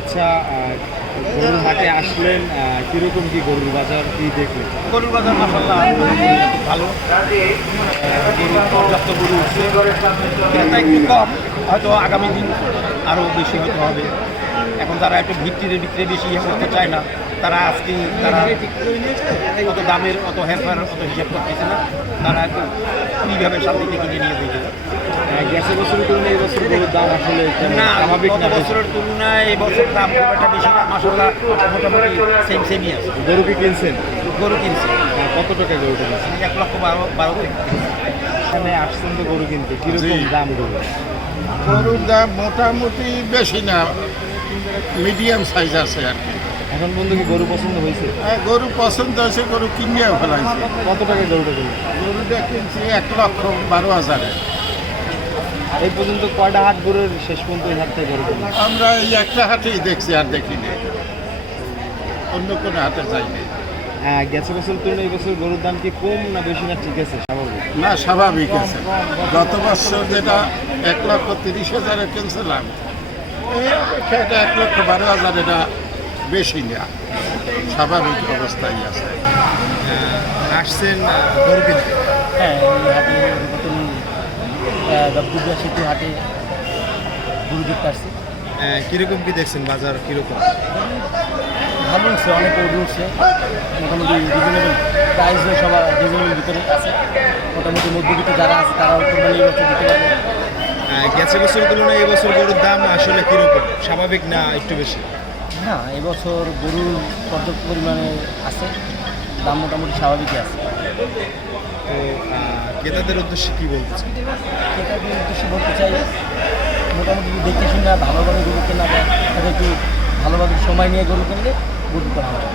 আচ্ছা গরুর হাটে আসলেন কীরকম কি গরুর বাজার? কি দেখলেন? গরুর বাজার মাসাল্লাহ ভালো। গরু পর্যাপ্ত গরু একটু কম, হয়তো আগামী দিন আরও বেশি হয়তো হবে। এখন তারা একটু ভিত্তিরে বিক্রি বেশি করতে চায় না। তারা আজকে তারা অত দামের অত হেরফের অত হিসাব করতেছে না। তারা একটু ফ্রিভাবে শান্তিতে কিনে নিয়ে দিতে আহ, গেছে বছর তুলনায় গরুর দাম আসলে না স্বাভাবিক না বছরের তুলনায় এবছর দাম খুব একটা বেশি না। মাসাল্লাহ মোটামুটি সেম সেমই আছে। গরু কি কিনছেন? গরু কত টাকা গরুটা কিনছেন? এক লক্ষ বারো বারো এখানে আসছেন তো গরু কিনতে কীরকম দাম গরু? গরুর দাম মোটামুটি বেশি না মিডিয়াম সাইজ আছে আর কি। এখন বন্ধু কি গরু পছন্দ হয়েছে? আর গরু পছন্দ হয়েছে গরু কিনিয়েও ফেলাইছে। কত টাকা গরুটা কিনছেন গরুটা কিনছি এক লক্ষ বারো হাজারে। এই পর্যন্ত কয়টা হাট গরুর শেষ পর্যন্ত এই হাট থেকে গরু আমরা এই একটা হাটেই দেখছি আর দেখিনি অন্য কোনো হাটে যাইনি আহ, গেছে বছর তুলনায় এই বছর গরুর দাম কি কম না বেশি না ঠিক আছে স্বাভাবিক? না স্বাভাবিক আছে। গত বছর যেটা এক লক্ষ তিরিশ হাজারে কিনছিলাম এটা এক লক্ষ বারো হাজার এটা বেশি না স্বাভাবিক অবস্থায় আছে। আসছেন গরু কিনতে হ্যাঁ হাটে নতুন দবদুবিয়া সেতু হাটে গরু দেখতে আসছি কীরকম কি দেখছেন বাজার কীরকম? ভালো উঠছে অনেক গরু উঠছে মোটামুটি রিজনেবল প্রাইস সবার রিজনেবল ভিতরে আছে। মোটামুটি মধ্যবিত্ত যারা আছে তারাও কোরবানি বছর দিতে পারবে গেছে বছর তুলনায় এবছর গরুর দাম আসলে কীরকম? স্বাভাবিক না একটু বেশি? না এবছর গরুর পর্যাপ্ত পরিমাণে আছে দাম মোটামুটি স্বাভাবিকই আছে। তো ক্রেতাদের উদ্দেশ্যে কী বলতে চাই ক্রেতাদের উদ্দেশ্যে বলতে চাই মোটামুটি দেখতে শুনে ভালোভাবে গরু কেনা যায় তাহলে একটু ভালোভাবে সময় নিয়ে গরু কিনলে গরু করা হবে